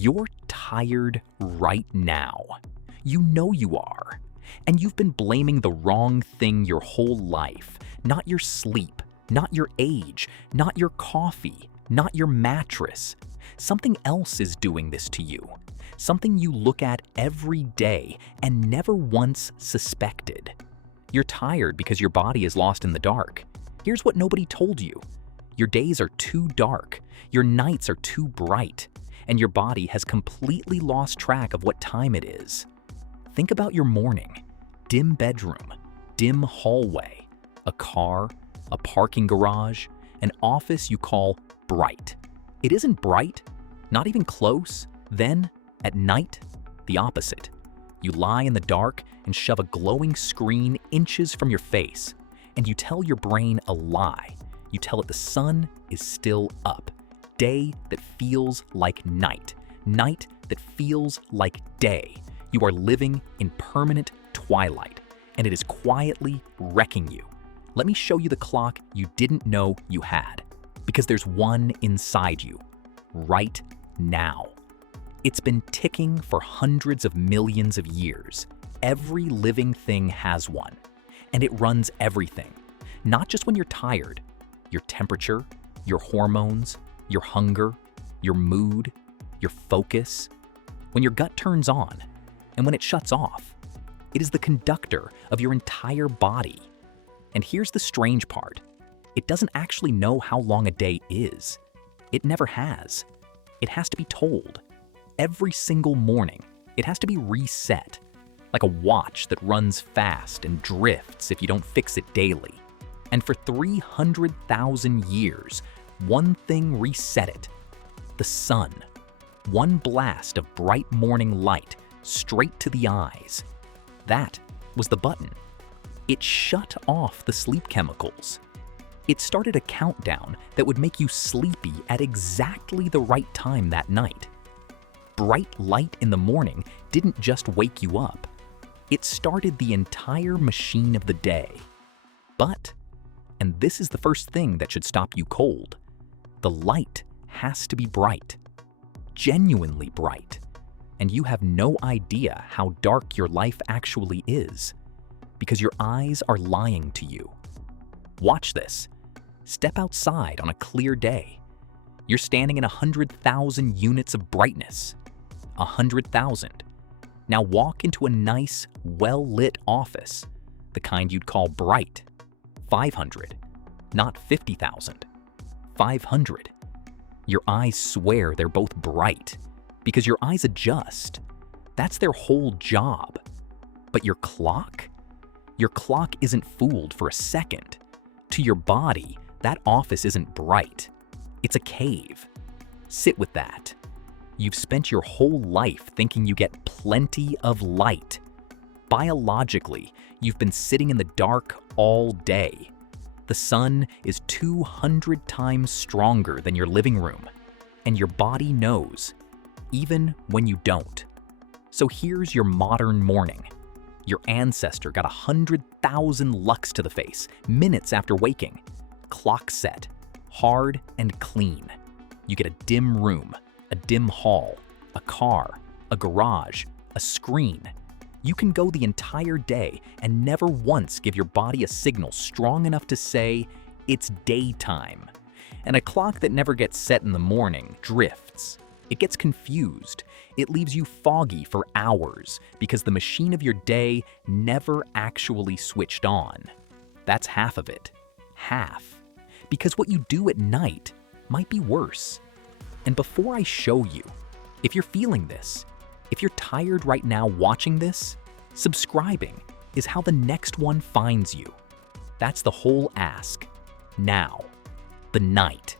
You're tired right now. You know you are. And you've been blaming the wrong thing your whole life. Not your sleep, not your age, not your coffee, not your mattress. Something else is doing this to you. Something you look at every day and never once suspected. You're tired because your body is lost in the dark. Here's what nobody told you. Your days are too dark, your nights are too bright, and your body has completely lost track of what time it is. Think about your morning. Dim bedroom, dim hallway, a car, a parking garage, an office you call bright. It isn't bright, not even close. Then, at night, the opposite. You lie in the dark and shove a glowing screen inches from your face, and you tell your brain a lie. You tell it the sun is still up. Day that feels like night. Night that feels like day. You are living in permanent twilight, and it is quietly wrecking you. Let me show you the clock you didn't know you had, because there's one inside you, right now. It's been ticking for hundreds of millions of years. Every living thing has one, and it runs everything. Not just when you're tired, your temperature, your hormones, your hunger, your mood, your focus. When your gut turns on, and when it shuts off. It is the conductor of your entire body. And here's the strange part. It doesn't actually know how long a day is. It never has. It has to be told. Every single morning, it has to be reset, like a watch that runs fast and drifts if you don't fix it daily. And for 300,000 years, one thing reset it. The sun. One blast of bright morning light straight to the eyes. That was the button. It shut off the sleep chemicals. It started a countdown that would make you sleepy at exactly the right time that night. Bright light in the morning didn't just wake you up. It started the entire machine of the day. But, and this is the first thing that should stop you cold, the light has to be bright. Genuinely bright. And you have no idea how dark your life actually is, because your eyes are lying to you. Watch this. Step outside on a clear day. You're standing in 100,000 units of brightness. 100,000. Now walk into a nice, well-lit office, the kind you'd call bright. 500. Not 50,000. 500. Your eyes swear they're both bright, because your eyes adjust. That's their whole job. But your clock? Your clock isn't fooled for a second. To your body, that office isn't bright. It's a cave. Sit with that. You've spent your whole life thinking you get plenty of light. Biologically, you've been sitting in the dark all day. The sun is 200 times stronger than your living room, and your body knows, even when you don't. So here's your modern morning. Your ancestor got 100,000 lux to the face minutes after waking. Clock set, hard and clean. You get a dim room, a dim hall, a car, a garage, a screen. You can go the entire day and never once give your body a signal strong enough to say, it's daytime. And a clock that never gets set in the morning drifts. It gets confused. It leaves you foggy for hours because the machine of your day never actually switched on. That's half of it. Half. Because what you do at night might be worse. And before I show you, if you're feeling this, if you're tired right now watching this, subscribing is how the next one finds you. That's the whole ask. Now. The night.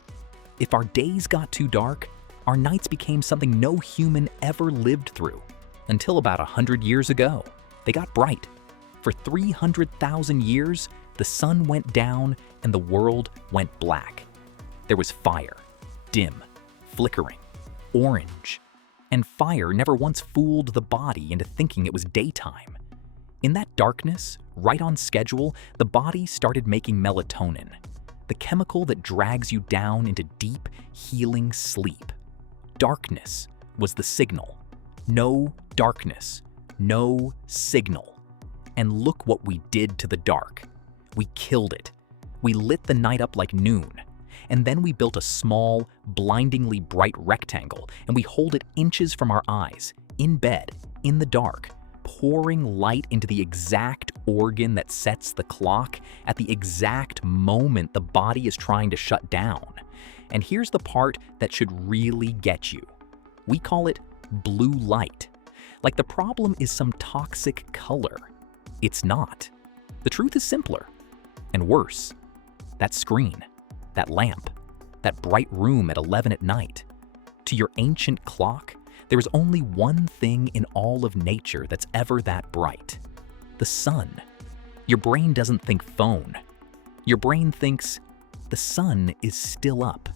If our days got too dark, our nights became something no human ever lived through. Until about 100 years ago, they got bright. For 300,000 years, the sun went down and the world went black. There was fire, dim, flickering, orange. And fire never once fooled the body into thinking it was daytime. In that darkness, right on schedule, the body started making melatonin, the chemical that drags you down into deep, healing sleep. Darkness, was the signal. No darkness, no signal. And look what we did to the dark. We killed it. We lit the night up like noon. And then we built a small, blindingly bright rectangle, and we hold it inches from our eyes, in bed, in the dark, pouring light into the exact organ that sets the clock at the exact moment the body is trying to shut down. And here's the part that should really get you. We call it blue light. Like the problem is some toxic color. It's not. The truth is simpler and worse. That screen, that lamp, that bright room at 11 at night. To your ancient clock, there is only one thing in all of nature that's ever that bright: the sun. Your brain doesn't think phone. Your brain thinks the sun is still up.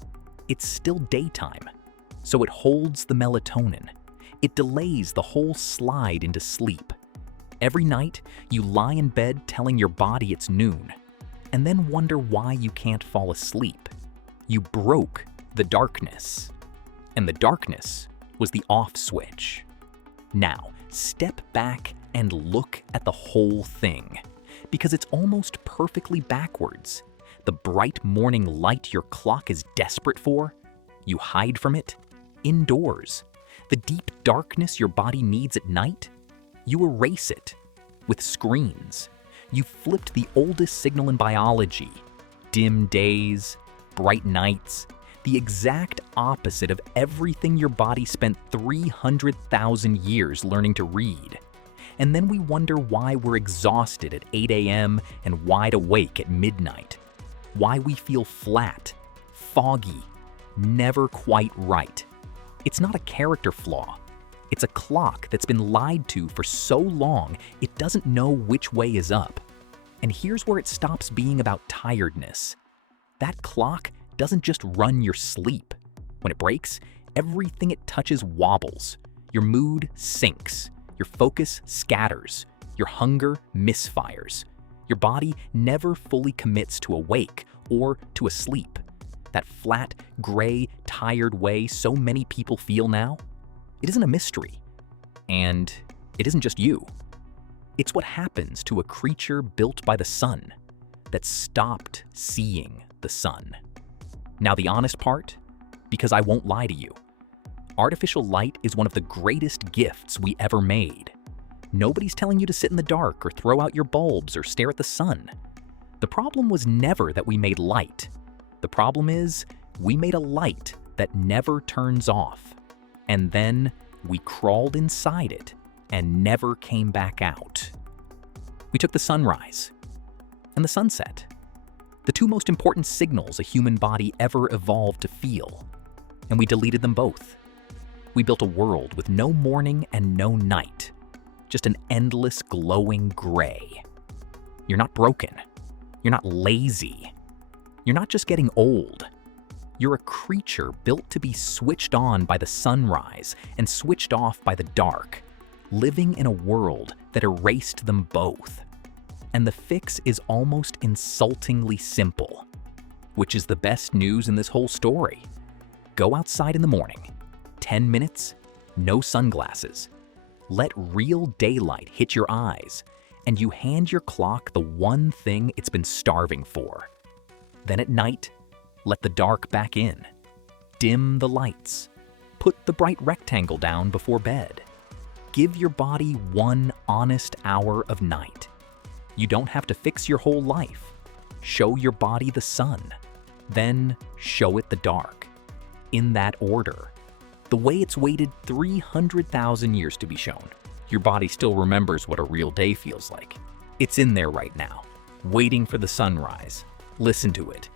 It's still daytime. So it holds the melatonin. It delays the whole slide into sleep. Every night, you lie in bed telling your body it's noon, and then wonder why you can't fall asleep. You broke the darkness. And the darkness was the off switch. Now, step back and look at the whole thing, because it's almost perfectly backwards. The bright morning light your clock is desperate for, you hide from it indoors. The deep darkness your body needs at night, you erase it with screens. You flipped the oldest signal in biology: dim days, bright nights, the exact opposite of everything your body spent 300,000 years learning to read. And then we wonder why we're exhausted at 8 a.m. and wide awake at midnight. Why we feel flat, foggy, never quite right. It's not a character flaw. It's a clock that's been lied to for so long it doesn't know which way is up. And here's where it stops being about tiredness. That clock doesn't just run your sleep. When it breaks, everything it touches wobbles. Your mood sinks. Your focus scatters. Your hunger misfires. Your body never fully commits to awake or to asleep. That flat, gray, tired way so many people feel now, it isn't a mystery. And it isn't just you. It's what happens to a creature built by the sun that stopped seeing the sun. Now the honest part, because I won't lie to you, artificial light is one of the greatest gifts we ever made. Nobody's telling you to sit in the dark or throw out your bulbs or stare at the sun. The problem was never that we made light. The problem is we made a light that never turns off. And then we crawled inside it and never came back out. We took the sunrise and the sunset, the two most important signals a human body ever evolved to feel, and we deleted them both. We built a world with no morning and no night, just an endless glowing gray. You're not broken. You're not lazy. You're not just getting old. You're a creature built to be switched on by the sunrise and switched off by the dark, living in a world that erased them both. And the fix is almost insultingly simple, which is the best news in this whole story. Go outside in the morning, 10 minutes, no sunglasses. Let real daylight hit your eyes, and you hand your clock the one thing it's been starving for. Then at night, let the dark back in. Dim the lights. Put the bright rectangle down before bed. Give your body one honest hour of night. You don't have to fix your whole life. Show your body the sun. Then show it the dark. In that order. The way it's waited 300,000 years to be shown. Your body still remembers what a real day feels like. It's in there right now, waiting for the sunrise. Listen to it.